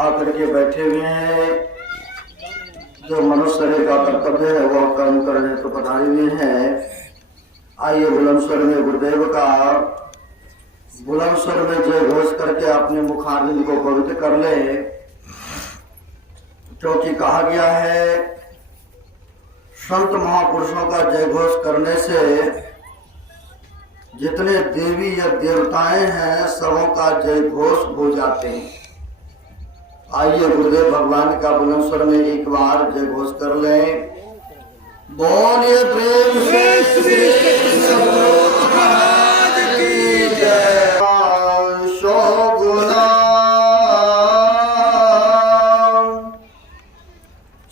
आकर के बैठे हुए हैं। जो मनुष्य का कर्तव्य है वह कर्म करने तो पधारे हुए हैं। आइए बुलंद स्वर में गुरुदेव का बुलंद स्वर में जय घोष करके अपने मुखारविंद को पवित्र कर ले, क्योंकि कहा गया है संत महापुरुषों का जय घोष करने से जितने देवी या देवताएं हैं सबों का जय घोष हो जाते हैं। आइए गुरुदेव भगवान का बुलंद स्वर में एक बार जय घोष कर लें। बोलिए प्रेम से श्री सद्गुरु महाराज की जय। शोगुना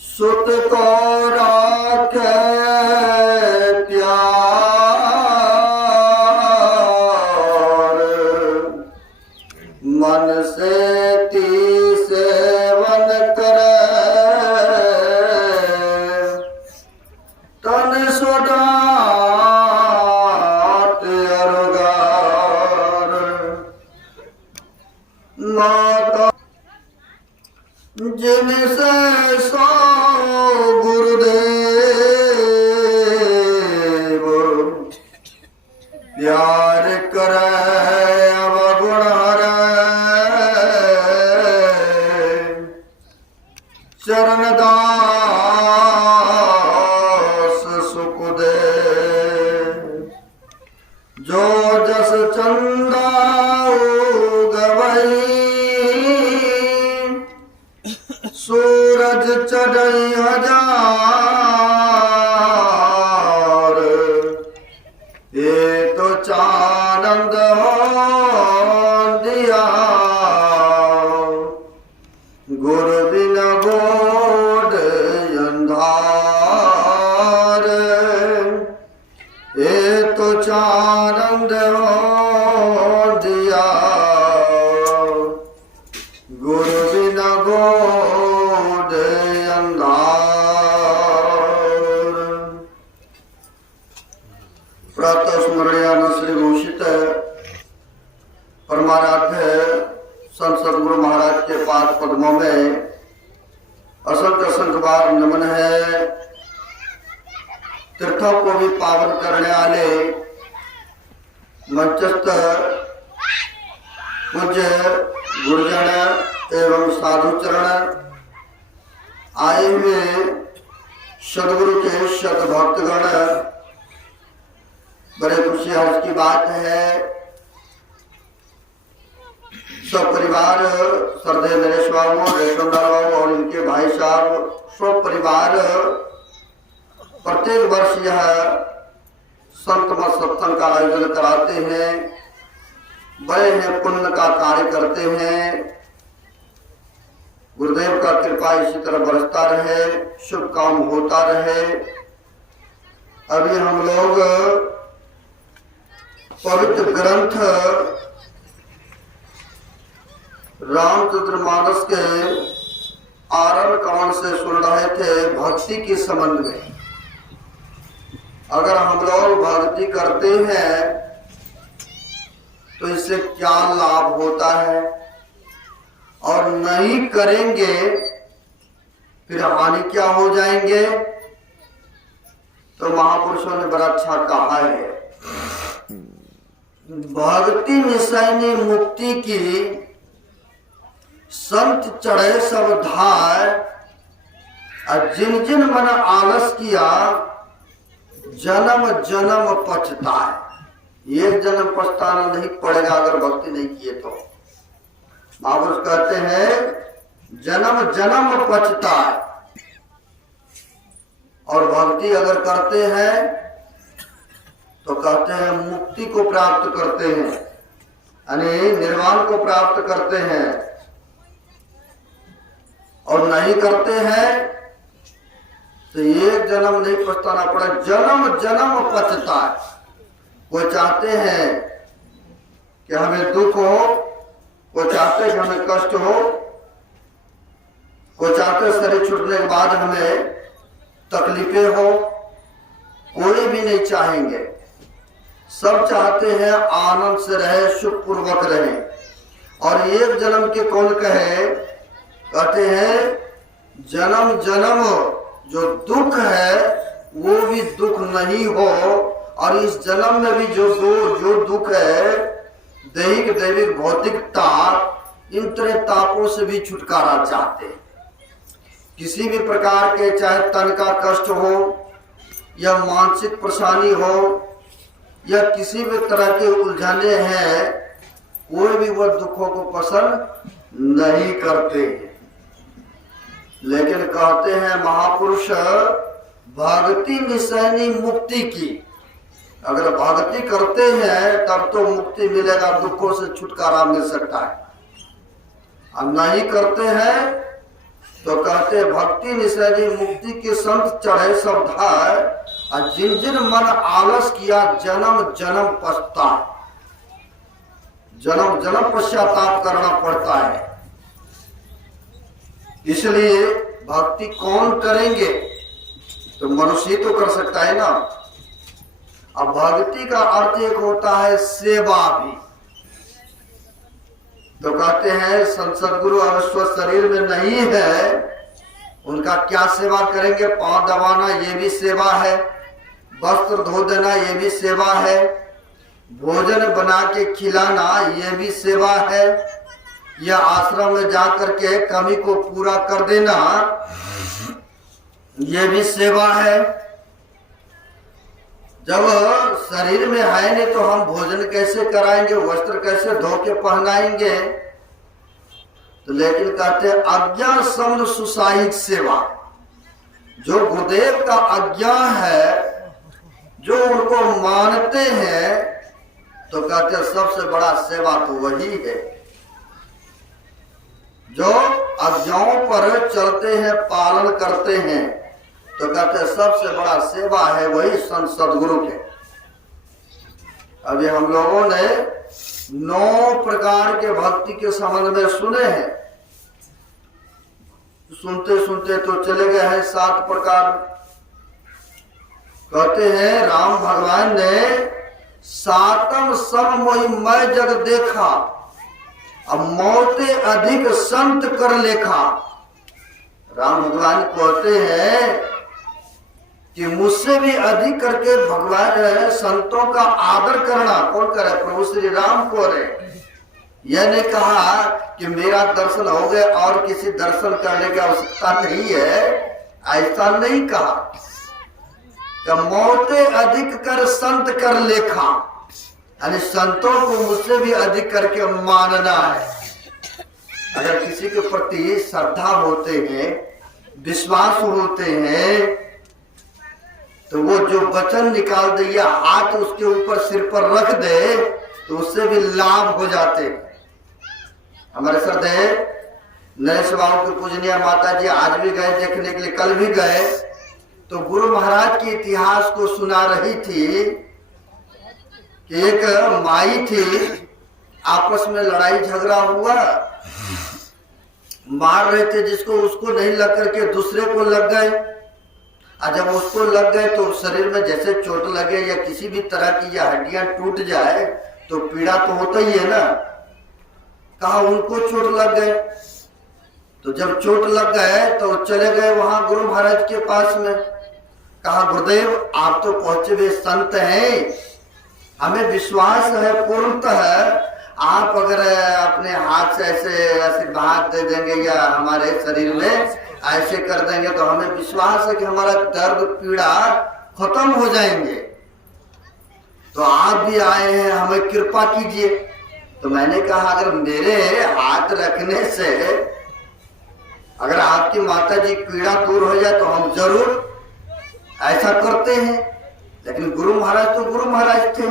सुत को राखे प्यार, मन से ती सेवन करे, तन सुडात अरुगार। माता जिनसे सो गुरुदेव प्यार करे अब गुण हरे, चरण दास सुख दे। जो जस चंदा गवई, सूरज चढ़ई हजार, ये तो चानंद हो दिया। गुरु बिना गोड अंधार, ये तो चानंद हो दिया। गुरु बिना गोड अंधार। प्रातः स्मरणीय श्री भूषित परमाराध्य संत सद्गुरु महाराज के पाद पद्मों में असंख्य असंख्य बार नमन है। तीर्थों को भी पावन करने वाले मंचस्थ पूज्य गुरुजन एवं साधुचरण आए हुए सदगुरु के शत भक्तगण, बड़े खुशी हर्ष की बात है। सब परिवार श्रद्धेय नरेश बाबू, रेशमलाल बाबू और इनके भाई साहब सब परिवार प्रत्येक वर्ष यह संत मत सत्संग का आयोजन कराते हैं। बड़े हैं पुण्य का कार्य करते हैं। गुरुदेव का कृपा इसी तरह बरसता रहे, शुभ काम होता रहे। अभी हम लोग पवित्र ग्रंथ रामचरितमानस के आरंभ कांड से सुन रहे थे भक्ति के संबंध में। अगर हम लोग भक्ति करते हैं तो इससे क्या लाभ होता है, और नहीं करेंगे फिर हानि क्या हो जाएंगे। तो महापुरुषों ने बड़ा अच्छा कहा है, भक्ति निशानी मुक्ति की संत चढ़े सब धाय, और जिन जिन मन आलस किया जन्म जन्म पछताए। एक जन्म पछताना नहीं पड़ेगा अगर भक्ति नहीं किए तो। महापुरुष कहते हैं जन्म जन्म पछताए, और भक्ति अगर करते हैं तो कहते हैं मुक्ति को प्राप्त करते हैं, यानी निर्वाण को प्राप्त करते हैं। और नहीं करते हैं तो एक जन्म नहीं पछताना पड़े, जन्म जन्म पछताए। वो चाहते हैं कि हमें दुख हो, वो चाहते हैं कि हमें कष्ट हो, वो चाहते शरीर छूटने के बाद हमें तकलीफें हो, कोई भी नहीं चाहेंगे। सब चाहते हैं आनंद से रहे, सुख पूर्वक रहे। और एक जन्म के कौन कहे कहते हैं जन्म जन्म जो दुख है वो भी दुख नहीं हो, और इस जन्म में भी जो दुख है दैहिक दैविक भौतिकता, इन तरह तापों से भी छुटकारा चाहते हैं। किसी भी प्रकार के, चाहे तन का कष्ट हो या मानसिक परेशानी हो या किसी भी तरह के उलझने हैं, कोई भी वह दुखों को पसंद नहीं करते। लेकिन कहते हैं महापुरुष भक्ति निशानी मुक्ति की, अगर भक्ति करते हैं तब तो मुक्ति मिलेगा, दुखों से छुटकारा मिल सकता है। अब नहीं करते हैं तो कहते भक्ति निशानी मुक्ति के संत चढ़े सब धाय, और जिन जिन मन आलस किया जन्म जन्म पछताए। जन्म जन्म पश्चाताप करना पड़ता है। इसलिए भक्ति कौन करेंगे, तो मनुष्य तो कर सकता है ना। अब भक्ति का अर्थ एक होता है सेवा भी। तो कहते हैं सदगुरु अवश्य शरीर में नहीं है, उनका क्या सेवा करेंगे। पांव दबाना ये भी सेवा है, वस्त्र धो देना ये भी सेवा है, भोजन बना के खिलाना ये भी सेवा है, या आश्रम में जाकर के कमी को पूरा कर देना ये भी सेवा है। जब शरीर में है नहीं तो हम भोजन कैसे कराएंगे, वस्त्र कैसे धो के पहनाएंगे। तो लेकिन कहते हैं आज्ञा समन सुसाहिक सेवा, जो गुरुदेव का आज्ञा है, जो उनको मानते हैं, तो कहते हैं सबसे बड़ा सेवा तो वही है। जो आज्ञाओं पर चलते हैं, पालन करते हैं, तो कहते हैं सबसे बड़ा सेवा है वही संत सदगुरु के। अभी हम लोगों ने 9 प्रकार के भक्ति के संबंध में सुने हैं, सुनते सुनते तो चले गए हैं 7 प्रकार। कहते हैं राम भगवान ने 7 सब मोहि मैं जग देखा, अब मौते अधिक संत कर लेखा। राम भगवान कहते हैं कि मुझसे भी अधिक करके भगवान संतों का आदर करना कौन करे, प्रभु श्री राम को रे। यह नहीं कहा कि मेरा दर्शन हो गया और किसी दर्शन करने की आवश्यकता नहीं है, ऐसा नहीं कहा। कि मौते अधिक कर संत कर लेखा, यानी संतों को मुझसे भी अधिक करके मानना है। अगर किसी के प्रति श्रद्धा होते हैं, विश्वास होते हैं, तो वो जो वचन निकाल दे या हाथ उसके ऊपर सिर पर रख दे तो उससे भी लाभ हो जाते। हमारे श्रद्धेय नरेश बाबू की पूजनीय माता जी आज भी गए देखने के लिए, कल भी गए, तो गुरु महाराज के इतिहास को सुना रही थी कि एक माई थी, आपस में लड़ाई झगड़ा हुआ, मार रहे थे जिसको, उसको नहीं लग करके दूसरे को लग गए। और जब उसको लग गए तो शरीर में जैसे चोट लगे या किसी भी तरह की या हड्डियां टूट जाए तो पीड़ा तो होता ही है ना। कहा उनको चोट लग गए, तो जब चोट लग गए तो चले गए वहां गुरु महाराज के पास में। कहा गुरुदेव आप तो पहुंचे हुए संत हैं, हमें विश्वास है पूर्णतः आप अगर अपने हाथ से ऐसे आशीर्वाद दे देंगे या हमारे शरीर में ऐसे कर देंगे तो हमें विश्वास है कि हमारा दर्द पीड़ा खत्म हो जाएंगे। तो आप भी आए हैं, हमें कृपा कीजिए। तो मैंने कहा अगर मेरे हाथ रखने से अगर आपकी माता जी पीड़ा दूर हो जाए तो हम जरूर ऐसा करते हैं। लेकिन गुरु महाराज तो गुरु महाराज थे,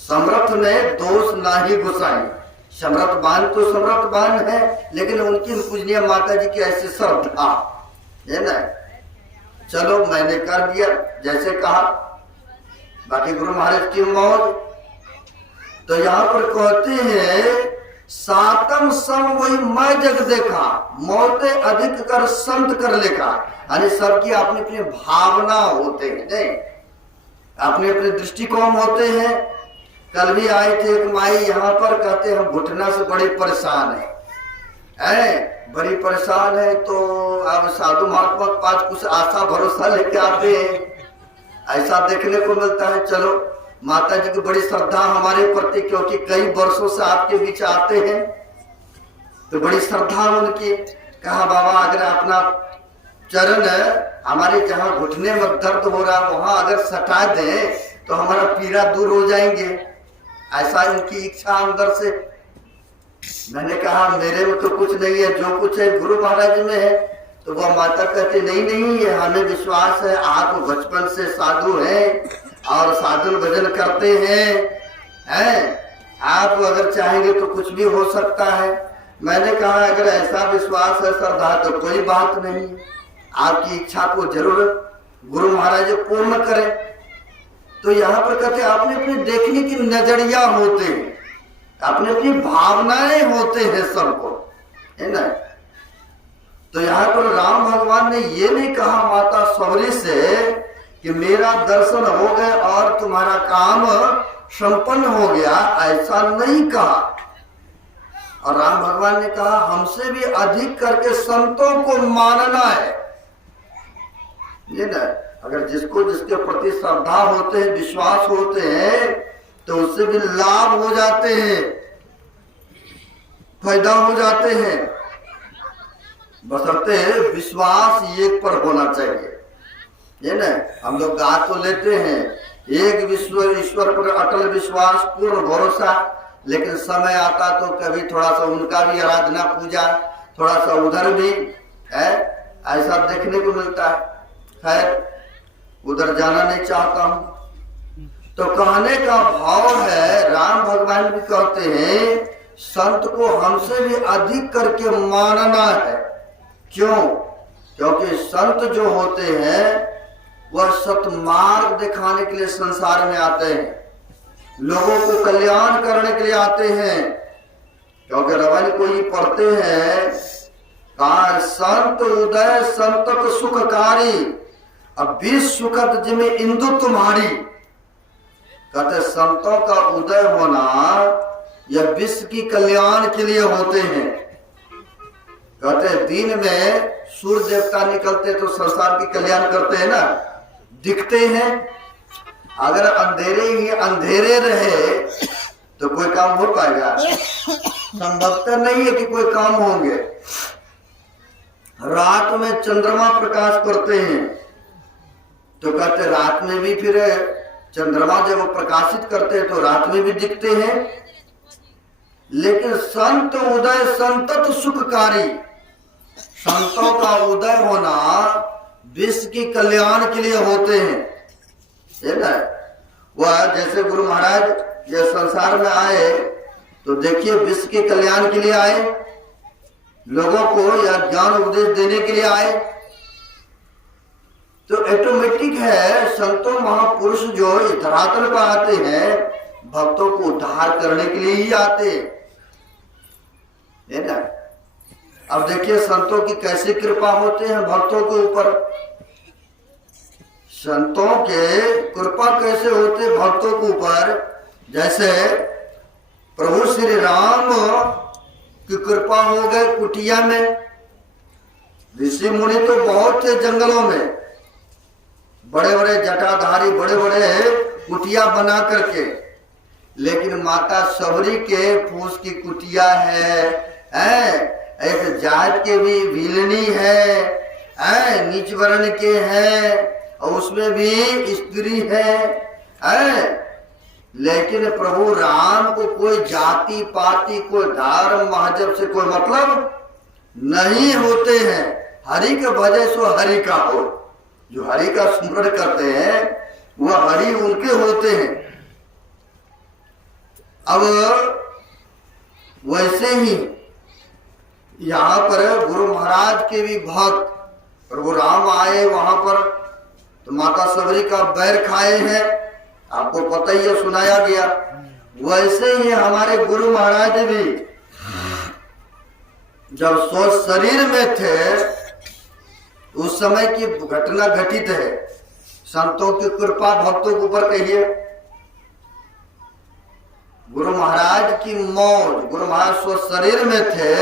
समर्थ में दोष ना ही गुसाई। समर्थवान तो समर्थवान है, लेकिन उनकी पूजनीय माता जी की ऐसी श्रद्धा है ना। चलो मैंने कर दिया जैसे कहा, बाकी गुरु महाराज की मौज। तो यहाँ पर कहते हैं 7 सम वही मैं जग देखा, मौते अधिक कर संत कर लेखा। यानी सबकी अपनी अपनी भावना होते हैं, नहीं अपने अपने दृष्टिकोण होते हैं। कल भी आए थे एक माई यहाँ पर, कहते हम घुटना से बड़े परेशान हैं, बड़ी परेशान है, तो अब साधु महात्मा के पास कुछ आशा भरोसा लेके आते हैं, ऐसा देखने को मिलता है। चलो, माता जी की बड़ी श्रद्धा हमारे प्रति, क्योंकि कई वर्षों से आपके बीच आते हैं, तो बड़ी श्रद्धा उनकी। कहा बाबा अगर अपना चरण हमारे जहाँ घुटने में दर्द हो रहा वहां अगर सटा दे तो हमारा पीड़ा दूर हो जाएंगे, ऐसा उनकी इच्छा अंदर से। मैंने कहा मेरे में तो कुछ नहीं है, जो कुछ है गुरु महाराज में है। तो वह माता कहते नहीं नहीं, ये हमें विश्वास है, आप बचपन से साधु हैं और साधु भजन करते हैं, आप अगर चाहेंगे तो कुछ भी हो सकता है। मैंने कहा अगर ऐसा विश्वास है श्रद्धा तो कोई बात नहीं, आपकी इच्छा को जरूर गुरु महाराज पूर्ण करें। तो यहाँ पर कहते आपने अपने देखने की नजरिया होते हैं, अपने अपनी भावनाएं होते हैं सबको, है ना। तो यहाँ पर राम भगवान ने ये नहीं कहा माता सबरी से कि मेरा दर्शन हो गया और तुम्हारा काम संपन्न हो गया, ऐसा नहीं कहा। और राम भगवान ने कहा हमसे भी अधिक करके संतों को मानना है, ये ना। अगर जिसको जिसके प्रति श्रद्धा होते हैं, विश्वास होते हैं, तो उससे भी लाभ हो जाते हैं, फायदा हो जाते हैं, बशर्ते विश्वास एक पर होना चाहिए, ये ना। हम लोग गा तो लेते हैं एक ईश्वर पर अटल विश्वास पूर्ण भरोसा, लेकिन समय आता तो कभी थोड़ा सा उनका भी आराधना पूजा, थोड़ा सा उधर भी है, ऐसा देखने को मिलता है। खैर उधर जाना नहीं चाहता हूं। तो कहने का भाव है, राम भगवान भी कहते हैं संत को हमसे भी अधिक करके मानना है। क्यों? क्योंकि संत जो होते हैं वह सतमार्ग दिखाने के लिए संसार में आते हैं, लोगों को कल्याण करने के लिए आते हैं। क्योंकि रवानी को ही पढ़ते हैं, कहा संत उदय संतत सुखकारी, अब 20 सुखद जिमे इंदु तुम्हारी। कहते संतों का उदय होना यह विश्व की कल्याण के लिए होते हैं। कहते दिन में सूर्य देवता निकलते तो संसार की कल्याण करते हैं ना, दिखते हैं। अगर अंधेरे ही अंधेरे रहे तो कोई काम हो पाएगा? संभवतः नहीं है कि कोई काम होंगे। रात में चंद्रमा प्रकाश करते हैं तो कहते रात में भी फिर चंद्रमा जब वो प्रकाशित करते हैं तो रात में भी दिखते हैं। लेकिन संत उदय संतत सुखकारी, संतों का उदय होना विश्व की कल्याण के लिए होते हैं, है ना। वह जैसे गुरु महाराज जब संसार में आए तो देखिए विश्व के कल्याण के लिए आए, लोगों को यह ज्ञान उपदेश देने के लिए आए। तो ऑटोमेटिक है संतों महापुरुष जो इस धरातल पर आते हैं भक्तों को उद्धार करने के लिए ही आते, है ना। अब देखिए संतों की कैसी कृपा होते हैं भक्तों के ऊपर, संतों के कृपा कैसे होते भक्तों के ऊपर। जैसे प्रभु श्री राम की कृपा हो गए कुटिया में, ऋषि मुनि तो बहुत थे जंगलों में, बड़े बड़े जटाधारी बड़े बड़े कुटिया बना करके, लेकिन माता सबरी के फूस की कुटिया है, एक जात के भी भीलनी है, नीच वर्ण के हैं और उसमें भी स्त्री है। लेकिन प्रभु राम को कोई जाति पाति कोई धर्म महजब से कोई मतलब नहीं होते हैं। हरि के भजे सो हरि का हो, जो हरि का स्मरण करते हैं वह हरि उनके होते हैं। अब वैसे ही यहाँ पर गुरु महाराज के भी भक्त प्रभु राम आए वहां पर तो माता सबरी का बैर खाए हैं, आपको पता ही है, सुनाया गया। वैसे ही हमारे गुरु महाराज भी जब स्व शरीर में थे उस समय की घटना घटित है। संतों की कृपा भक्तों के ऊपर कहिए। गुरु महाराज की मौज, गुरु महाराज स्व शरीर में थे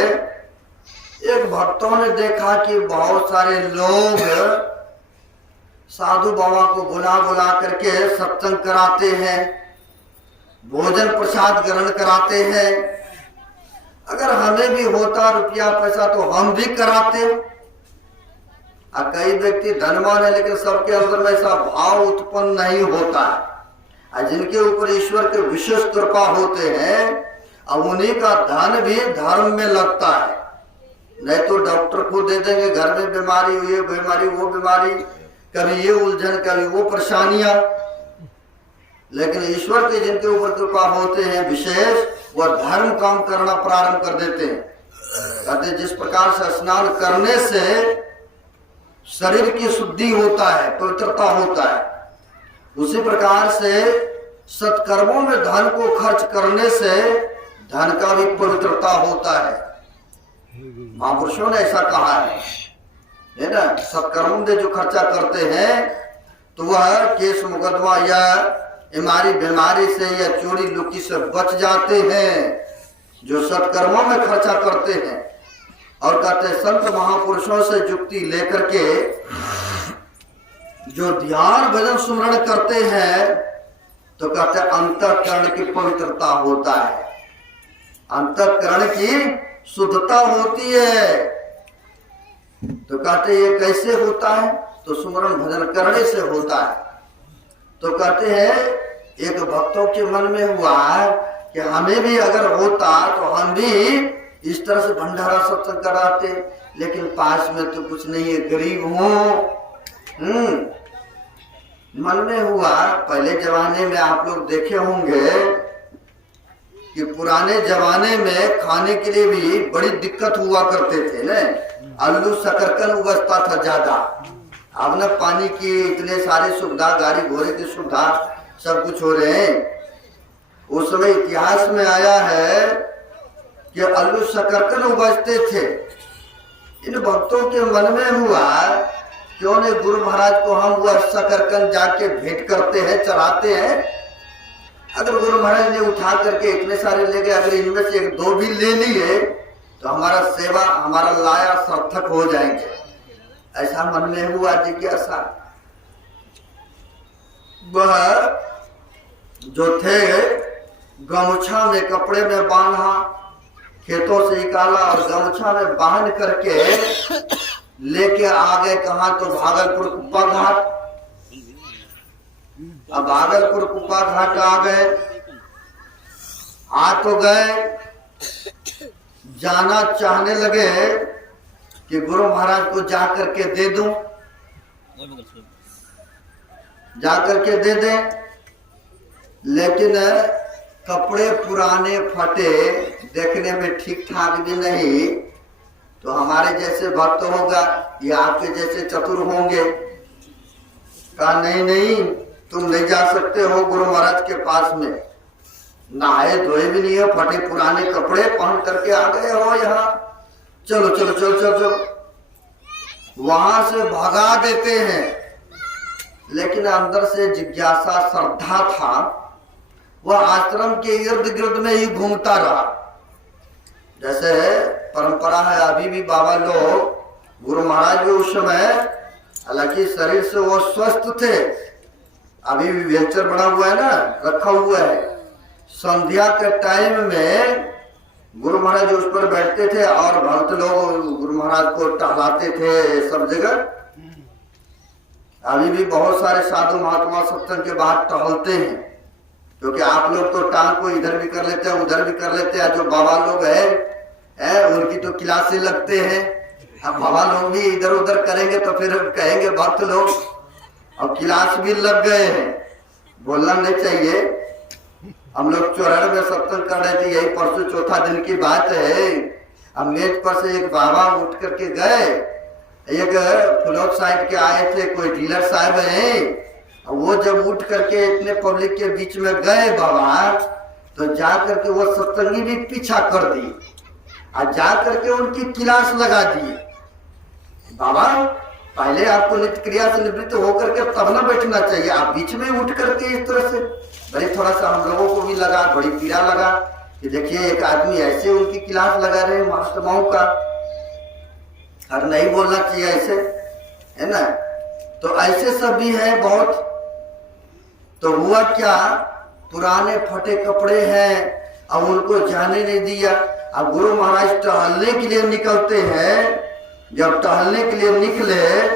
एक भक्तों ने देखा कि बहुत सारे लोग साधु बाबा को बुला बुला करके सत्संग कराते हैं, भोजन प्रसाद ग्रहण कराते हैं। अगर हमें भी होता रुपया पैसा तो हम भी कराते। कई व्यक्ति धनवान है लेकिन सबके अंदर में ऐसा भाव उत्पन्न नहीं होता है। जिनके ऊपर ईश्वर के विशेष कृपा होते हैं अब उन्हीं का धन भी धर्म में लगता है। नहीं तो डॉक्टर को दे देंगे, घर में बीमारी, ये बीमारी वो बीमारी, कभी ये उलझन कभी वो परेशानियां। लेकिन ईश्वर के जिनके ऊपर कृपा होते हैं विशेष, वह धर्म काम करना प्रारंभ कर देते हैं। कहते जिस प्रकार से स्नान करने से शरीर की शुद्धि होता है, पवित्रता होता है, उसी प्रकार से सत्कर्मों में धन को खर्च करने से धन का भी पवित्रता होता है। महापुरुषों ने ऐसा कहा है ना। सत्कर्मों में जो खर्चा करते हैं तो वह केस मुकदमा या हमारी बीमारी से या चोरी लुकी से बच जाते हैं, जो सत्कर्मों में खर्चा करते हैं। और कहते संत महापुरुषों से युक्ति लेकर के जो ध्यान भजन सुमरण करते हैं तो कहते अंतःकरण की पवित्रता होता है, अंतःकरण की शुद्धता होती है। तो कहते ये कैसे होता है? तो सुमरण भजन करने से होता है। तो कहते हैं एक भक्तों के मन में हुआ कि हमें भी अगर होता तो हम भी इस तरह से भंडारा सत्संग कराते, लेकिन पास में तो कुछ नहीं है, गरीब हूं। मन में हुआ। पहले जमाने में आप लोग देखे होंगे कि पुराने जमाने में खाने के लिए भी बड़ी दिक्कत हुआ करते थे ना। आलू शकरकंद उगता था ज्यादा। अब न पानी की इतने सारी सुविधा, गाड़ी घोड़े की सुविधा, सब कुछ हो रहे हैं। उस समय इतिहास में आया है कि आलू शकरकंद उगते थे। इन भक्तों के मन में हुआ क्यों नहीं गुरु महाराज को हम वह शकरकंद जाके भेंट करते हैं, चढ़ाते हैं। अगर गुरु महाराज ने उठा करके इतने सारे ले गए, अगर इनमें से एक दो भी ले लिए तो हमारा सेवा, हमारा लाया सार्थक हो जाएंगे। ऐसा मन में हुआ जिज्ञासा। वह जो थे गमछा में कपड़े में बांधा, खेतों से निकाला और गमछा में बांध करके लेके आ गए कहा? तो भागलपुर कुप्पा घाट। अब भागलपुर कुप्पा घाट आ गए, आ तो गए, जाना चाहने लगे कि गुरु महाराज को जा करके दे दूं, जा करके दे दें। लेकिन कपड़े पुराने फटे, देखने में ठीक ठाक भी नहीं। तो हमारे जैसे भक्त होगा या आपके जैसे चतुर होंगे, कहा नहीं नहीं तुम नहीं जा सकते हो गुरु महाराज के पास में। नहाए धोए भी नहीं है, फटे पुराने कपड़े पहन करके आ गए हो यहाँ, चलो चलो चलो चलो चलो। वहां से भगा देते हैं। लेकिन अंदर से जिज्ञासा, श्रद्धा था। वह आश्रम के इर्द गिर्द में ही घूमता रहा। जैसे परंपरा है अभी भी बाबा लोग, गुरु महाराज भी उस समय हालांकि शरीर से वो स्वस्थ थे, अभी भी वेंचर बना हुआ है ना, रखा हुआ है। संध्या के टाइम में गुरु महाराज उस पर बैठते थे और भक्त लोग गुरु महाराज को टहलाते थे सब जगह। अभी भी बहुत सारे साधु महात्मा सत्संग के बाद टहलते हैं, क्योंकि आप लोग तो टांग को इधर भी कर लेते हैं उधर भी कर लेते हैं। जो बाबा लोग है उनकी तो क्लासें लगते हैं। अब बाबा लोग भी इधर उधर करेंगे तो फिर कहेंगे भक्त लोग अब क्लास भी लग गए हैं। बोलना नहीं चाहिए। हम लोग चौराहे में सत्संग कर रहे थे, यही परसों चौथा दिन की बात है। अब मेज पर से एक बाबा उठ करके गए, एक फ्लोट साइड के आए थे, कोई डीलर साहब हैं। वो जब उठ करके इतने पब्लिक के बीच में गए बाबा, तो जा करके वो सत्संगी भी पीछा कर दी और जा करके उनकी क्लास लगा दी। बाबा पहले आपको नित्य क्रिया से निवृत्त होकर के तब न बैठना चाहिए, आप बीच में उठ करके इस तरह से। बड़ी थोड़ा सा हम लोगों को भी लगा, बड़ी पीड़ा लगा कि देखिए एक आदमी ऐसे उनकी क्लास लगा रहे महात्माओं का। और नहीं बोलना चाहिए ऐसे, है ना। तो ऐसे सब भी है बहुत। तो हुआ क्या, पुराने फटे कपड़े हैं, अब उनको जाने नहीं दिया। अब गुरु महाराज टहलने के लिए निकलते हैं। जब टहलने के लिए निकले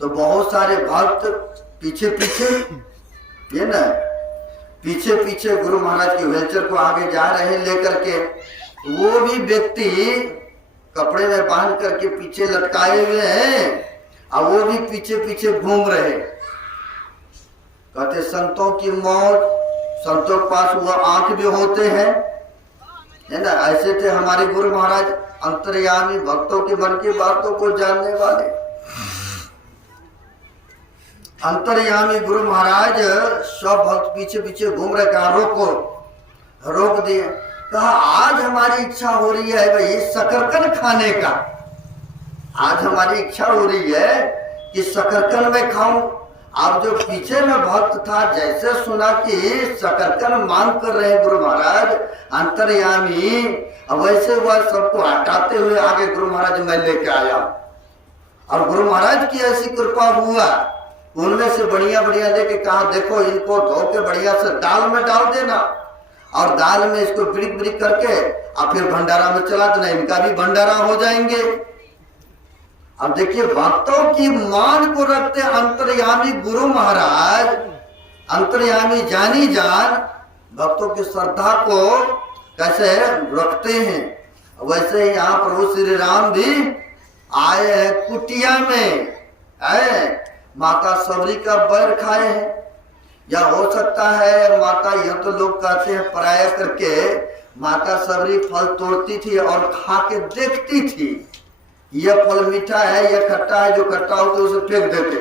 तो बहुत सारे भक्त पीछे पीछे, ये ना, पीछे पीछे गुरु महाराज की व्हीलचेयर को आगे जा रहे हैं लेकर के। वो भी व्यक्ति कपड़े में बांध करके पीछे लटकाए हुए हैं, और वो भी पीछे पीछे घूम रहे। कहते संतों की मौत, संतों के पास वो आंख भी होते हैं, है ना। ऐसे थे हमारे गुरु महाराज, अंतर्यामी, भक्तों के मन की बातों को जानने वाले। अंतर्यामी गुरु महाराज सब भक्त पीछे पीछे घूम रहे। कहा रोको, रोक दिए। कहा आज हमारी इच्छा हो रही है भाई शकरकंद खाने का। आज हमारी इच्छा हो रही है कि शकरकंद में खाऊं। अब जो पीछे में भक्त था, जैसे सुना कि शकरकंद मांग कर रहे गुरु महाराज अंतर्यामी, वैसे वह सबको हटाते हुए आगे गुरु महाराज मैं लेके आया। और गुरु महाराज की ऐसी कृपा हुआ, उनमें से बढ़िया बढ़िया लेके कहा देखो इनको धो के बढ़िया से दाल में डाल देना, और दाल में इसको ब्रिक ब्रिक करके और फिर भंडारा में चला देना, इनका भी भंडारा हो जाएंगे। अब देखिए भक्तों की मान को रखते अंतर्यामी गुरु महाराज, अंतर्यामी जानी जान, भक्तों की श्रद्धा को कैसे रखते हैं। वैसे यहाँ प्रभु श्री राम भी आए हैं कुटिया में, माता सबरी का बैर खाए हैं। या हो सकता है माता, यह तो लोग कहते हैं पराया करके माता सबरी फल तोड़ती थी और खा के देखती थी, यह फल मीठा है या खट्टा है, जो खट्टा हो तो उसे फेंक देते।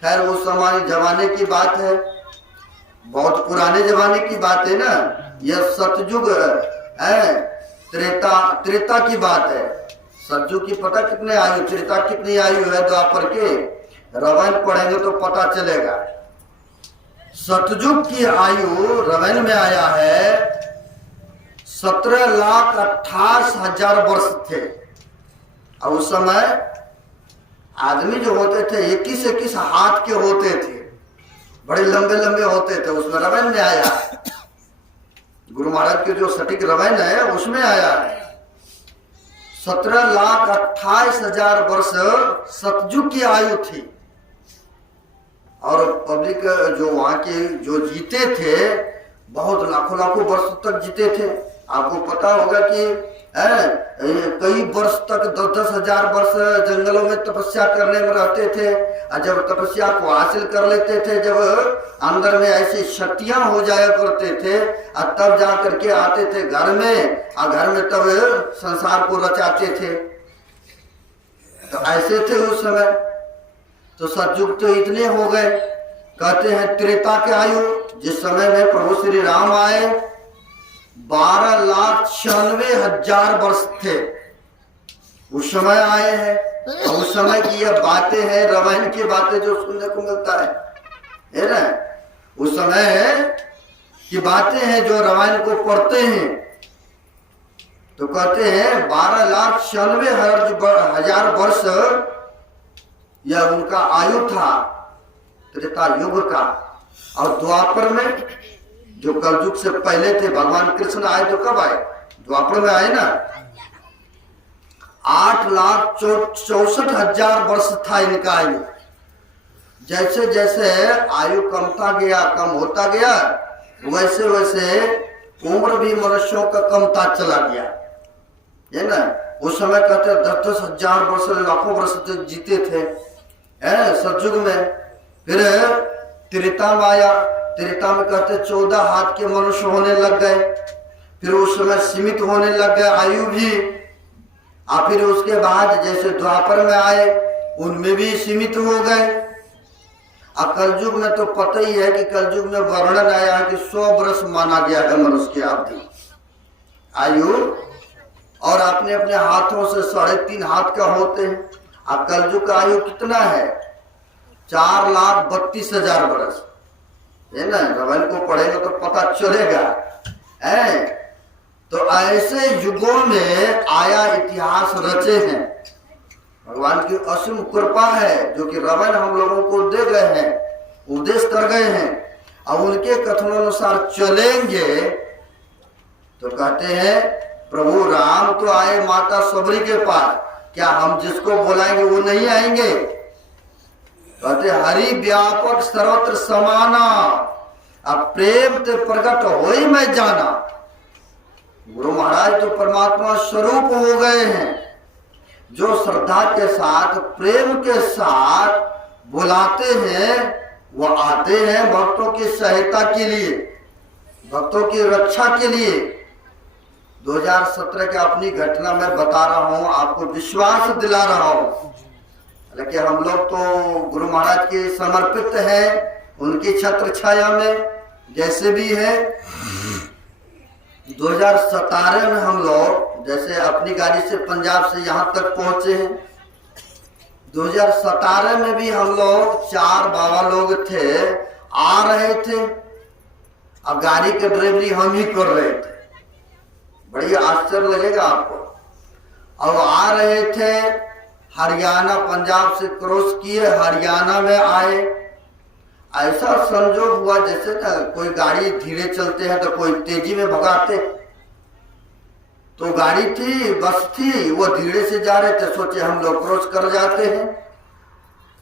खैर उस समय जमाने की बात है, बहुत पुराने जमाने की बात है ना। यह सतयुग है, त्रेता की बात है। सतयुग की पता कितने आयु, त्रेता कितनी आयु है, द्वापर के रामायण पढ़ेंगे तो पता चलेगा। सतयुग की आयु रामायण में आया है 17,28,000 वर्ष थे। और उस समय आदमी जो होते थे 21 हाथ के होते थे, बड़े लंबे लंबे होते थे। उसमें रामायण में आया, गुरु महाराज के जो सटीक रामायण है उसमें आया है 17,28,000 वर्ष सतयुग की आयु थी। और पब्लिक जो वहां के जो जीते थे बहुत लाखों लाखों वर्ष तक जीते थे। आपको पता होगा कि कई वर्ष तक 10,000 वर्ष जंगलों में तपस्या करने में रहते थे। और जब तपस्या को हासिल कर लेते थे, जब अंदर में ऐसी शक्तियां हो जाया करते थे, और तब जा करके आते थे घर में, और घर में तब संसार को रचाते थे। तो ऐसे थे उस समय। तो सतयुग तो इतने हो गए। कहते हैं त्रेता के आयु, जिस समय में प्रभु श्री राम आए 12,96,000 वर्ष थे, उस समय आए हैं। और उस समय की यह बातें हैं, रामायण की बातें जो सुनने को मिलता है ना। उस समय की बातें हैं जो रामायण को पढ़ते हैं। तो कहते हैं 12,96,000 वर्ष यह उनका आयु था, त्रेता युग का। और द्वापर में जो कलयुग से पहले थे, भगवान कृष्ण आए तो कब आए, द्वापर में आए ना। 8,64,000 वर्ष था इनका आयु। जैसे जैसे आयु कमता गया, कम होता गया, वैसे वैसे उम्र भी मनुष्यों का कमता चला गया, है ना। उस समय कहते 10,000 वर्ष, लाखों वर्ष तक जीते थे सतयुग में। फिर त्रेता में आया, त्रेता में कहते 14 हाथ के मनुष्य होने लग गए। फिर उस समय सीमित होने लग गए आयु भी। और फिर उसके बाद जैसे द्वापर में आए, उनमें भी सीमित हो गए। और कलयुग में तो पता ही है कि कलयुग में वर्णन आया है कि 100 वर्ष माना गया है मनुष्य की अवधि आयु। और अपने अपने हाथों से 3.5 हाथ का होते हैं। अब कलयुग का आयु कितना है, 4,32,000 वर्ष, है ना। रामायण को पढ़ेगा तो पता चलेगा। तो ऐसे युगों में आया इतिहास रचे हैं। भगवान की असीम कृपा है जो कि रावण हम लोगों को दे गए हैं, उपदेश कर गए हैं। अब उनके कथनानुसार चलेंगे तो कहते हैं प्रभु राम तो आए माता सबरी के पास, क्या हम जिसको बुलाएंगे वो नहीं आएंगे? कहते हरि व्यापक सर्वत्र समाना, अब प्रेम ते प्रकट हो ही मैं जाना। गुरु महाराज तो परमात्मा स्वरूप हो गए हैं, जो श्रद्धा के साथ प्रेम के साथ बुलाते हैं वो आते हैं भक्तों की सहायता के लिए, भक्तों की रक्षा के लिए। 2017 की अपनी घटना मैं बता रहा हूं, आपको विश्वास दिला रहा हूं। लेकिन हम लोग तो गुरु महाराज के समर्पित हैं, उनकी छत्र छाया में जैसे भी है। 2017 में हम लोग जैसे अपनी गाड़ी से पंजाब से यहाँ तक पहुंचे हैं। 2017 में भी हम लोग 4 बाबा लोग थे, आ रहे थे। अब गाड़ी की ड्राइवरी हम ही कर रहे थे, बड़ी आश्चर्य लगेगा आपको। अब आ रहे थे, हरियाणा पंजाब से क्रॉस किए, हरियाणा में आए। ऐसा संजोग हुआ जैसे ना कोई गाड़ी धीरे चलते हैं तो कोई तेजी में भगाते। तो गाड़ी थी, बस थी, वो धीरे से जा रहे थे, सोचे हम लोग क्रॉस कर जाते हैं।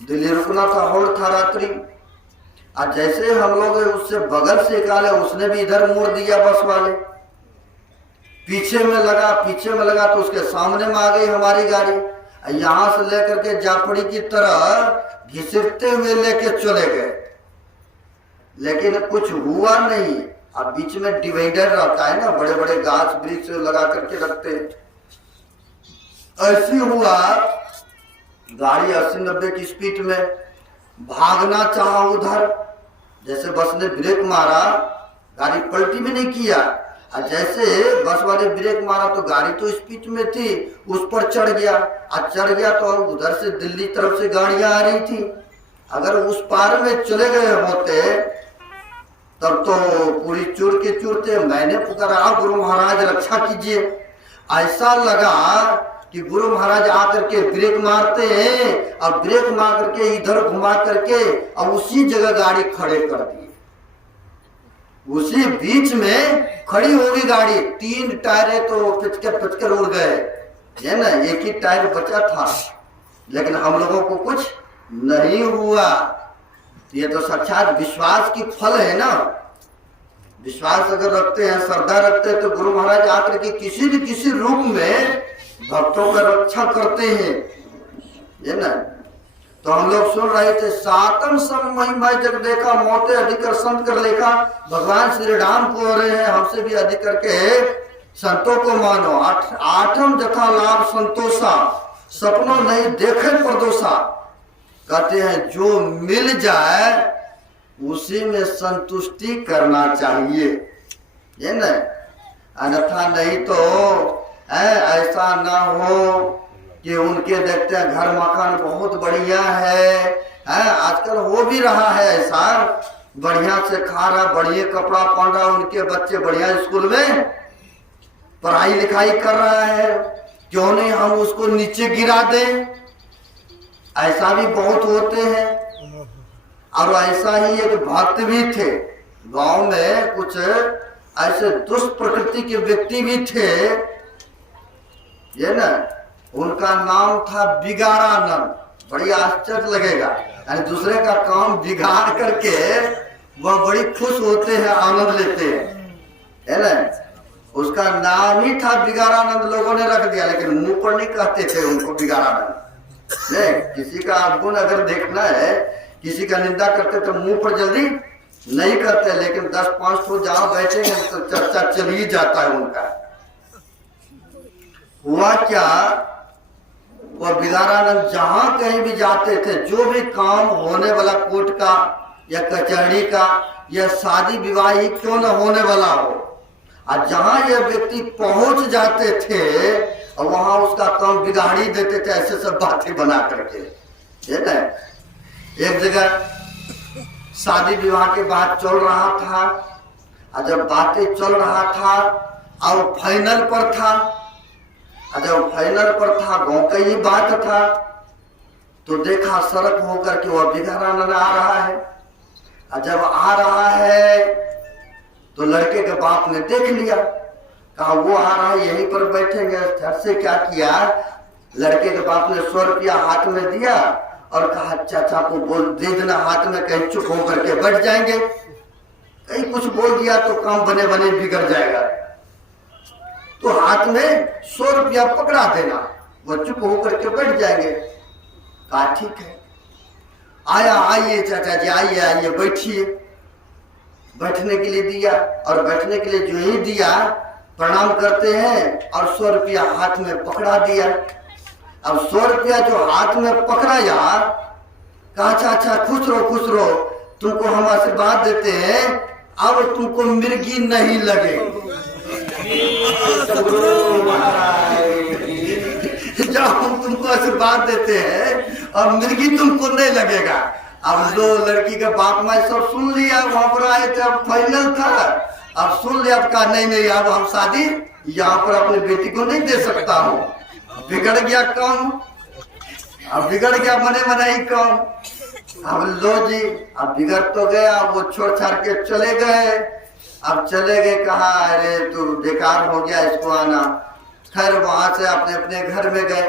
दिल्ली रुकना था, होल्ड था रात्रि। और जैसे हम लोग उससे बगल से निकाले, उसने भी इधर मोड़ दिया बस वाले। पीछे में लगा तो उसके सामने में आ गई हमारी गाड़ी। यहां से लेकर के जाफड़ी की तरह घिसटते हुए लेके चले गए, लेकिन कुछ हुआ नहीं। अब बीच में डिवाइडर रहता है ना, बड़े बड़े गाछ वृक्ष लगा करके रखते हैं। ऐसी हुआ, गाड़ी 80-90 की स्पीड में भागना चाहा उधर। जैसे बस ने ब्रेक मारा, गाड़ी पलटी भी नहीं किया, और जैसे बस वाले ब्रेक मारा तो गाड़ी तो स्पीड में थी, उस पर चढ़ गया। और चढ़ गया तो उधर से दिल्ली तरफ से गाड़ियां आ रही थी। अगर उस पार में चले गए होते तब तो पूरी चूर के चूर थे। मैंने पुकारा गुरु महाराज रक्षा कीजिए। ऐसा लगा कि गुरु महाराज आकर के ब्रेक मारते हैं, और ब्रेक मार करके इधर घुमा करके और उसी जगह गाड़ी खड़े कर दी। उसी बीच में खड़ी होगी गाड़ी, 3 टायर तो पिचकर उड़ गए, है ना, एक ही टायर बचा था। लेकिन हम लोगों को कुछ नहीं हुआ। ये तो साक्षात विश्वास की फल है ना। विश्वास अगर रखते हैं, श्रद्धा रखते हैं, तो गुरु महाराज आकर के किसी न किसी रूप में भक्तों का रक्षा करते हैं, है ना। तो हम लोग सुन रहे थे, सातम सम महिमा जग देखा, मोते अधिकर संत कर लेखा। भगवान श्री राम को रहे हैं, हमसे भी अधिक करके संतों को मानो। आठम जथा लाभ संतोषा, सपनों नहीं देखे प्रदोषा। कहते हैं जो मिल जाए उसी में संतुष्टि करना चाहिए, ये न, अन्यथा नहीं तो ऐसा ना हो कि उनके देखते हैं घर मकान बहुत बढ़िया है, आजकल हो भी रहा है ऐसा, बढ़िया से खा रहा, बढ़िया कपड़ा पहन रहा, उनके बच्चे बढ़िया स्कूल में पढ़ाई लिखाई कर रहा है, क्यों नहीं हम उसको नीचे गिरा दें। ऐसा भी बहुत होते हैं। और ऐसा ही एक भक्त भी थे, गांव में कुछ ऐसे दुष्ट प्रकृति के व्यक्ति भी थे, ये ना, उनका नाम था बिगाड़ानंद। बड़ी आश्चर्य लगेगा, यानी दूसरे का काम बिगाड़ करके वह बड़ी खुश होते हैं, आनंद लेते हैं, है ना। उसका नाम ही था बिगाड़ानंद, लोगों ने रख दिया, लेकिन मुंह पर नहीं कहते थे उनको बिगाड़ानंद। नहीं, किसी का गुण अगर देखना है, किसी का निंदा करते तो मुंह पर जल्दी नहीं करते, लेकिन 10-5 तो जहां बैठेंगे तो चर्चा चल ही जाता है उनका। हुआ क्या, वह बिगाड़ानंद जहां कहीं भी जाते थे, जो भी काम होने वाला कोर्ट का या कचहरी का या शादी विवाह ही क्यों न होने वाला हो, और जहां यह व्यक्ति पहुंच जाते थे और वहां उसका काम बिगाड़ ही देते थे, ऐसे सब बातें बना करके, है ना। एक जगह शादी विवाह के बाद चल रहा था, और जब बातें चल रहा था और फाइनल पर था, और जब फाइनल पर था, गाँव का ही बात था, तो देखा सड़क होकर के वह भिखारा नजर आ रहा है। और जब आ रहा है तो लड़के के बाप ने देख लिया, कहा वो आ रहा है यहीं पर बैठेंगे। झट से क्या किया, लड़के के बाप ने 100 रुपया हाथ में दिया और कहा चाचा को बोल दे देना हाथ में, कहीं चुप होकर के बैठ जाएंगे, कहीं कुछ बोल दिया तो काम बने बने बिगड़ जाएगा, तो हाथ में 100 रुपया पकड़ा देना, वो चुप होकर के बैठ जाएंगे। कहा ठीक है। आया, आइए चाचा जी आइए आइए बैठिए। बैठने के लिए दिया और बैठने के लिए जो ही दिया प्रणाम करते हैं और 100 रुपया हाथ में पकड़ा दिया। अब 100 रुपया जो हाथ में पकड़ाया, कहा चाचा खुश रहो, तुमको हम आशीर्वाद देते हैं, अब तुमको मिर्गी नहीं लगे। जब हम तुमको आशीर्वाद देते हैं और मिर्गी तुमको नहीं लगेगा। अब जो लड़की के बाप माँ सब सुन लिया, वहां पर आए थे, अब फाइनल था, अब सुन लिया, अब कहा नहीं अब हम शादी यहाँ पर अपनी बेटी को नहीं दे सकता हूँ, बिगड़ गया काम, अब बिगड़ गया मने मनाई काम। अब लो जी, अब बिगड़ तो गया, वो छोड़ छाड़ के चले गए। अब चले गए, कहा अरे तू बेकार हो गया इसको आना। खैर वहां से अपने अपने घर में गए।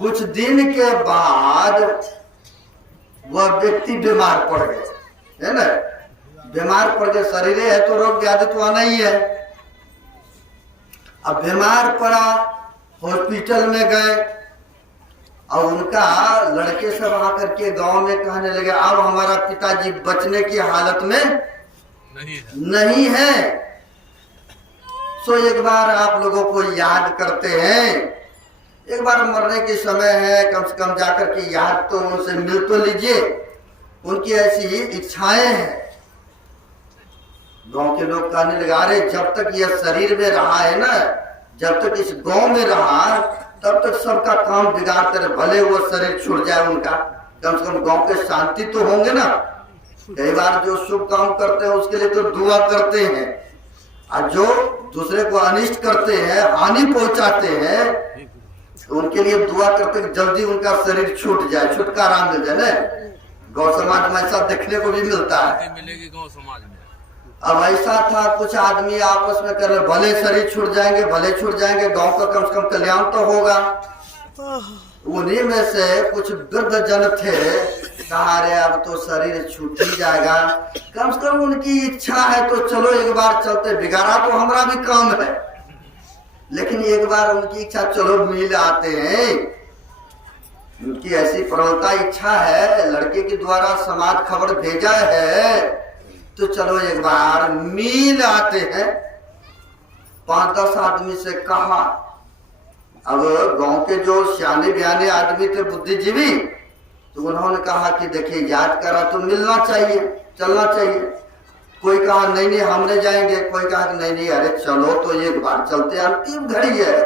कुछ दिन के बाद वह व्यक्ति बीमार पड़ गए, है ना, बीमार पड़ गए, शरीर है तो रोग व्याधि तो आना ही है। अब बीमार पड़ा, हॉस्पिटल में गए और उनका लड़के सब आकर के गांव में कहने लगे अब हमारा पिताजी बचने की हालत में नहीं है। सो एक बार आप लोगों को याद करते हैं, एक बार मरने के समय है, कम से कम जाकर के याद तो उनसे मिल तो लीजिए, उनकी ऐसी इच्छाएं हैं। गांव के लोग कहने लगे अरे जब तक यह शरीर में रहा है ना, जब तक इस गांव में रहा तब तक सबका काम बिगाड़ते रहे, भले वो शरीर छूट जाए उनका, कम से कम गांव के शांति तो होंगे ना। कई बार जो शुभ काम करते हैं उसके लिए तो दुआ करते हैं, और जो दूसरे को अनिष्ट करते हैं, हानि पहुंचाते हैं, तो उनके लिए दुआ करते हैं जल्दी उनका शरीर छूट जाए, छुटकारा मिल जाए ना। गौ समाज में ऐसा देखने को भी मिलता है, मिलेगी गौ समाज में। अब ऐसा था कुछ आदमी आपस में कर रहे, भले शरीर छूट जाएंगे, भले छूट जाएंगे, गांव का कम से कम कल्याण तो होगा। उन्हीं में से कुछ वृद्ध जन थे, कहा अरे अब तो शरीर छूट ही जाएगा, कम से कम उनकी इच्छा है तो चलो एक बार चलते, बिगाड़ा तो हमारा भी काम है, लेकिन एक बार उनकी इच्छा चलो मिल आते हैं। उनकी ऐसी प्रबलता इच्छा है, लड़के के द्वारा समाज खबर भेजा है, तो चलो एक बार मिल आते हैं। 5-10 आदमी से कहा। अब गांव के जो सियाने बयाने आदमी थे, बुद्धिजीवी, तो उन्होंने कहा कि देखिए याद करा तो मिलना चाहिए, चलना चाहिए। कोई कहा नहीं हम नहीं जाएंगे, कोई कहा नहीं अरे चलो तो एक बार चलते, अंतिम घड़ी है।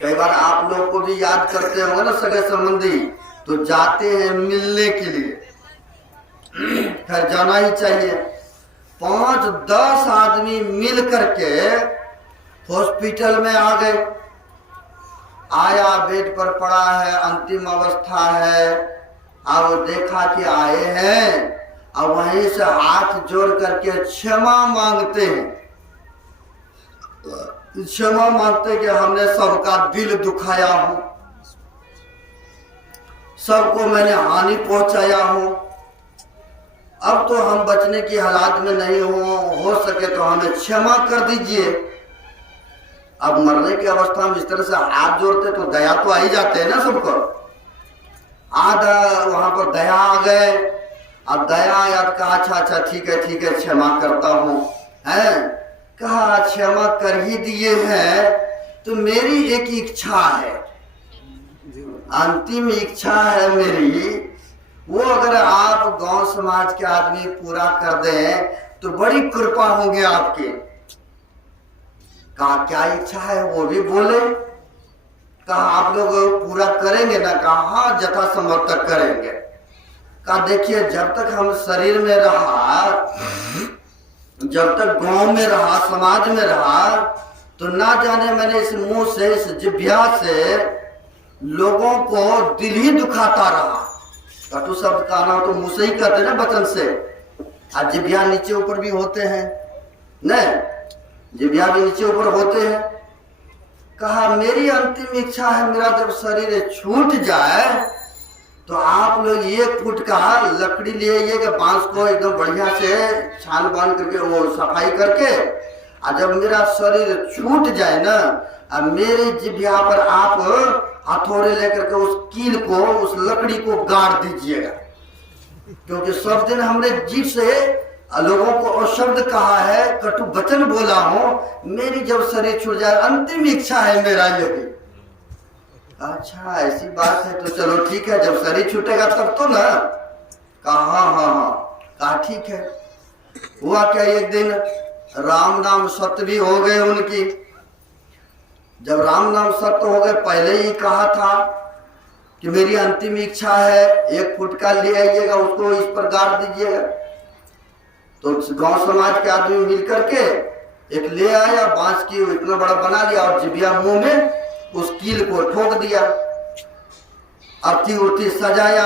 कई बार आप लोग को भी याद करते होंगे ना सगे संबंधी, तो जाते हैं मिलने के लिए, खैर जाना ही चाहिए। 5-10 आदमी मिल करके हॉस्पिटल में आ गए। आया, बेड पर पड़ा है, अंतिम अवस्था है। अब देखा कि आए हैं, अब वहीं से हाथ जोड़ करके क्षमा मांगते हैं, क्षमा मांगते कि हमने सबका दिल दुखाया हूं, सबको मैंने हानि पहुंचाया हूं, अब तो हम बचने की हालात में नहीं हो सके तो हमें क्षमा कर दीजिए। अब मरने की अवस्था में इस तरह से हाथ जोड़ते तो दया तो आ ही जाते हैं ना सबको। आधा वहां पर दया आ गए, अब दया याद कहा अच्छा ठीक है क्षमा करता हूँ, है कहा क्षमा कर ही दिए हैं, तो मेरी एक इच्छा है, अंतिम इच्छा है मेरी, वो अगर आप गांव समाज के आदमी पूरा कर दें तो बड़ी कृपा होगी आपकी। कहा क्या इच्छा है वो भी बोले। कहा आप लोग पूरा करेंगे ना? कहा हाँ यथासंभव तक करेंगे। कहा देखिए जब तक हम शरीर में रहा, जब तक गांव में रहा, समाज में रहा, तो ना जाने मैंने इस मुंह से, इस जिह्वा से लोगों को दिल ही दुखाता रहा। कटु शब्द का नाम तो मुंह से ही कहते ना, वचन से। आज जिभ्या नीचे ऊपर भी होते हैं न, जिभ्या भी नीचे ऊपर होते हैं। कहा मेरी अंतिम इच्छा है, मेरा जब शरीर छूट जाए तो आप लोग 1 फुट का लकड़ी ले आइएगा, बांस को एकदम बढ़िया से छान बांध करके वो सफाई करके, और जब मेरा शरीर छूट जाए ना, अब मेरे जिभ्या पर आप हथौड़े लेकर के उस कील को, उस लकड़ी को गाड़ दीजिएगा। क्योंकि सब दिन हमने जीभ से लोगों को और शब्द कहा है, कटु वचन बोला हूं, मेरी जब शरीर छूट जाए अंतिम इच्छा है मेरा यही। अच्छा ऐसी बात है तो चलो ठीक है, जब शरीर छूटेगा तब तो ना। कहा हाँ, कहा ठीक है। हुआ क्या, एक दिन राम नाम सत्य भी हो गए उनकी। जब राम नाम सत्य हो गए, पहले ही कहा था कि मेरी अंतिम इच्छा है, 1 फुट का ले आइएगा, उसको इस पर गाड़ दीजिएगा। तो गांव समाज के आदमी मिलकर के एक ले आया, बांस की इतना बड़ा बना लिया और जिभ्या मुंह में उस कील को ठोक दिया। अर्थी उर्थी सजाया,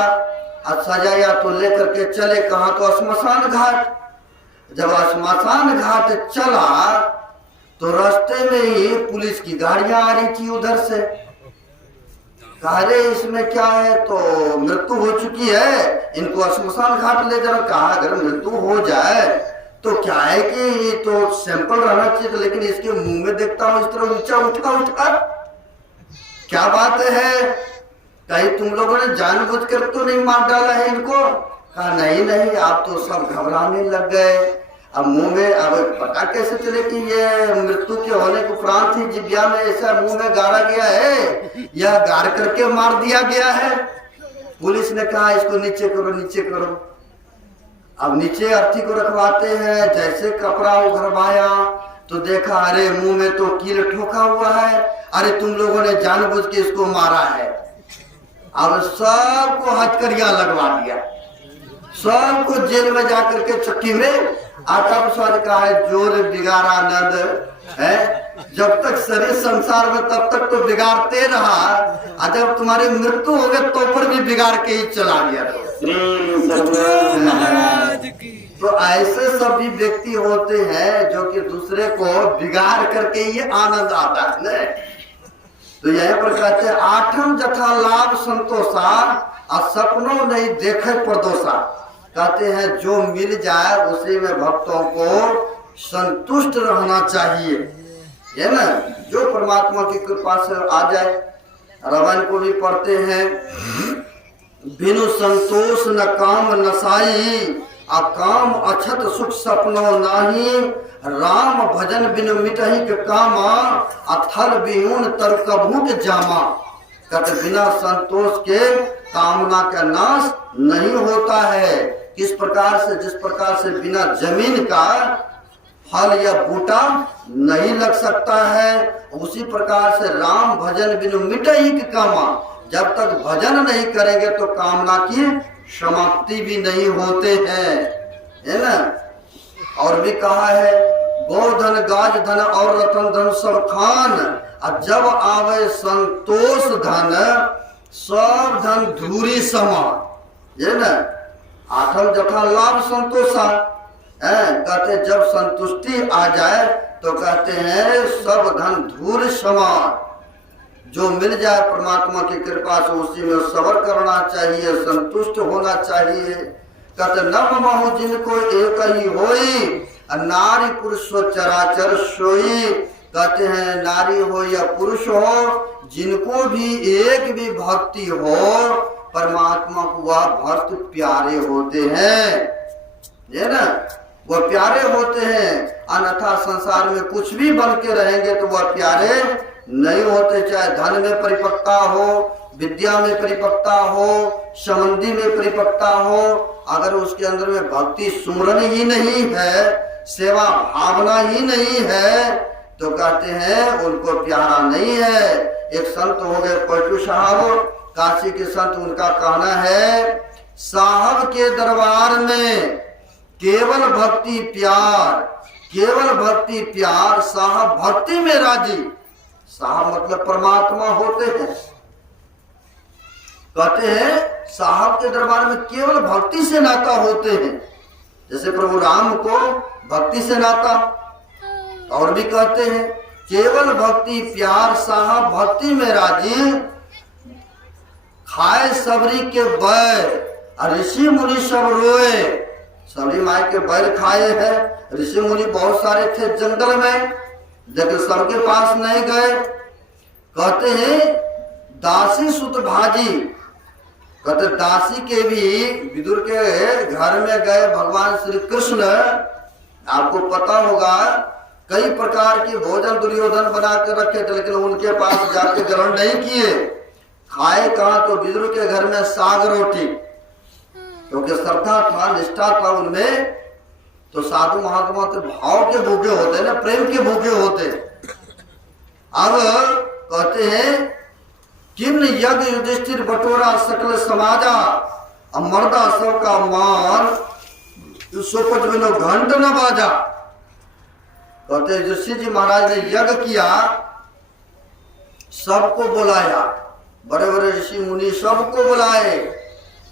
और सजाया तो लेकर के चले कहा, तो श्मशान घाट। जब श्मशान घाट चला तो रास्ते में ही पुलिस की गाड़ियां आ रही थी उधर से। कहा रे इसमें क्या है, तो मृत्यु हो चुकी है, इनको श्मशान घाट ले जाओ। कहा अगर मृत्यु हो जाए तो क्या है कि ये तो सैंपल रहना चाहिए, लेकिन इसके मुंह में देखता हूं इस तरह ऊंचा उठा उठा, क्या बात है, कहीं तुम लोगों ने जानबूझकर तो नहीं मार डाला है इनको। कहा नहीं नहीं, आप तो सब घबराने लग गए। अब मुंह में अब पता कैसे चले कि ये मृत्यु के होने के उपरांत ही जिभ्या में ऐसा मुंह में गाड़ा गया है या गाड़ करके मार दिया गया है। पुलिस ने कहा इसको नीचे करो, नीचे करो। अब नीचे अर्थी को रखवाते हैं, जैसे कपड़ा उघरवाया तो देखा अरे मुंह में तो कील ठोका हुआ है, अरे तुम लोगों ने जानबूझ के इसको मारा है। अब सबको हथकड़ियां लगवा दिया, सबको जेल में जाकर के चक्की में आटा प्रसाद का है, जोर बिगाड़ा नंद है। जब तक शरीर संसार में तब तक तो बिगाड़ते रहा, और जब तुम्हारी मृत्यु हो गई तो पर भी बिगाड़ के ही चला गया। तो ऐसे सभी व्यक्ति होते हैं जो कि दूसरे को बिगाड़ करके ये आनंद आता है। तो यहीं पर कहते हैं 8 जथा लाभ संतोषा, और सपनों नहीं देखे प्रदोषा। कहते हैं जो मिल जाए उसी में भक्तों को संतुष्ट रहना चाहिए, है ना। जो परमात्मा की कृपा से आ जाए। रामायण को भी पढ़ते हैं, बिनु संतोष न काम नसाई, अकाम अछत सुख सपनो नाही, राम भजन बिनु मिटहि के कामा, अथल बिहुन तर कभू के जामा। कहते बिना संतोष के कामना का नाश नहीं होता है। किस प्रकार से, जिस प्रकार से बिना जमीन का फल या बूटा नहीं लग सकता है, उसी प्रकार से राम भजन बिनु मिटहि के कामा। जब तक भजन नहीं करेंगे तो कामना की समाप्ति भी नहीं होते हैं, है ना। और भी कहा है गोधन गाज धन और रतन धन सब खान, और जब आवे संतोष धन सब धन धूरी समान, है ना। 8 जथा लाभ संतोषा, कहते जब संतुष्टि आ जाए तो कहते हैं सब धन धूर समान। जो मिल जाए परमात्मा की कृपा से उसी में सबर करना चाहिए, संतुष्ट होना चाहिए। कहते नव महु जिनको एक ही होई, नारी पुरुष चराचर सोई। कहते हैं नारी हो या पुरुष हो, जिनको भी एक भी भक्ति हो, परमात्मा को वह भक्त प्यारे होते हैं, है ना। वह प्यारे होते हैं, अन्यथा संसार में कुछ भी बन के रहेंगे तो वह प्यारे नहीं होते। चाहे धन में परिपक्वता हो, विद्या में परिपक्वता हो, संबंधी में परिपक्वता हो, अगर उसके अंदर में भक्ति सुमरन ही नहीं है, सेवा भावना ही नहीं है, तो कहते हैं उनको प्यारा नहीं है। एक संत हो गए पलटू साहब, काशी के संत, उनका कहना है साहब के दरबार में केवल भक्ति प्यार, केवल भक्ति प्यार, साहब भक्ति में राजी। साहब मतलब परमात्मा होते हैं, कहते हैं साहब के दरबार में केवल भक्ति से नाता होते हैं, जैसे प्रभु राम को भक्ति से नाता। और भी कहते हैं केवल भक्ति प्यार साहब भक्ति में राजी, खाए सबरी के बैर ऋषि मुनि सब रोए। सबरी माई के बैर खाए हैं, ऋषि मुनि बहुत सारे थे जंगल में, लेकिन सबके पास नहीं गए। कहते हैं दासी सुत भाजी, कहते दासी के भी विदुर के घर में गए भगवान श्री कृष्ण। आपको पता होगा कई प्रकार की भोजन दुर्योधन बना कर रखे थे, लेकिन उनके पास जाके ग्रहण नहीं किए। खाए कहा तो विदुर के घर में साग रोटी, क्योंकि श्रद्धा था निष्ठा था उनमें। तो साधु महात्मा तो भाव के भूखे होते ना, प्रेम के भूखे होते। अब कहते हैं किन यज्ञ युधिष्ठिर बटोरा सकल समाजा, अब मर्दा सबका मान सोपट में घंट न बाजा। कहते युधिष्ठिर जी महाराज ने यज्ञ किया, सबको बुलाया, बड़े बड़े ऋषि मुनि सबको बुलाए,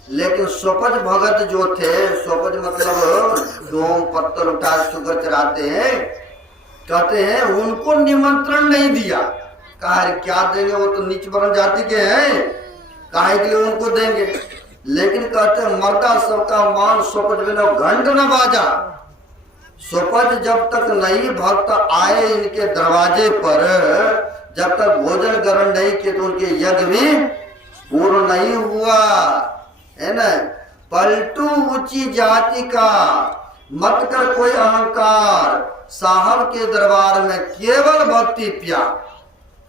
लेकिन सोपज भगत जो थे, सोपज मतलब डोम पत्थर उठा शुगर चराते हैं, कहते हैं उनको निमंत्रण नहीं दिया। कहा क्या देंगे, वो तो नीच वर्ण जाति के हैं, काहे के लिए उनको देंगे। लेकिन कहते हैं मर्दा सबका मान सोपज में घंट न बाजा। सोपज जब तक नहीं भक्त आए इनके दरवाजे पर, जब तक भोजन ग्रहण नहीं किए तो उनके यज्ञ भी पूर्ण नहीं हुआ, है ना। पलटू ऊंची जाति का मत कर कोई अहंकार, साहब के दरबार में केवल भक्ति प्यार।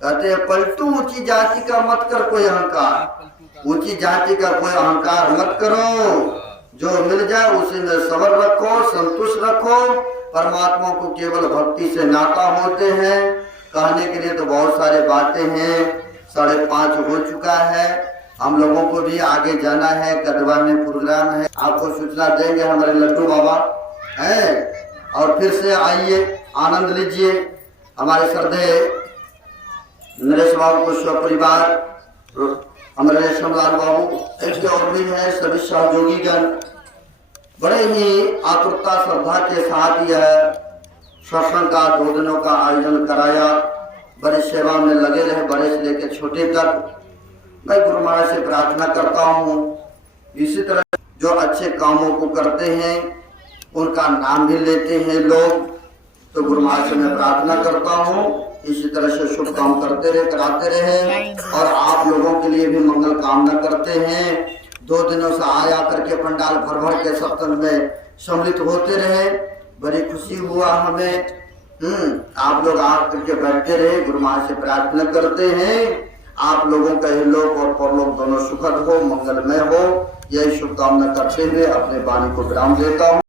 कहते हैं पलटू ऊंची जाति का मत कर कोई अहंकार, ऊंची जाति का कोई अहंकार मत करो। जो मिल जाए उसी में सबर रखो, संतुष्ट रखो। परमात्मा को केवल भक्ति से नाता होते हैं। कहने के लिए तो बहुत सारे बातें हैं, 5:30 हो चुका है, हम लोगों को भी आगे जाना है, कदवा में प्रोग्राम है, आपको सूचना देंगे हमारे लड्डू बाबा हैं। और फिर से आइए आनंद लीजिए। हमारे श्रद्धेय नरेश बाबू को स्वपरिवार, हमारे रेशमलाल बाबू ऐसे और भी है, सभी सहयोगीगण बड़े ही आतुरता श्रद्धा के साथ यह सत्संग का 2 दिनों का आयोजन कराया। बड़ी सेवा में लगे रहे, बड़े से लेकर छोटे तक। मैं गुरु महाराज से प्रार्थना करता हूँ इसी तरह जो अच्छे कामों को करते हैं उनका नाम भी लेते हैं लोग, तो गुरु महाराज से मैं प्रार्थना करता हूँ इसी तरह से शुभ काम करते रहे, कराते रहे। और आप लोगों के लिए भी मंगल कामना करते हैं। 2 दिनों से आया करके पंडाल भर भर के सत्संग में सम्मिलित होते रहे, बड़ी खुशी हुआ हमें। आप लोग आ करके बैठते रहे, गुरु महाराज से प्रार्थना करते हैं आप लोगों का लोक और परलोक दोनों सुखद हो, मंगलमय हो, यही शुभकामना करते हुए अपने वाणी को विराम देता हूँ।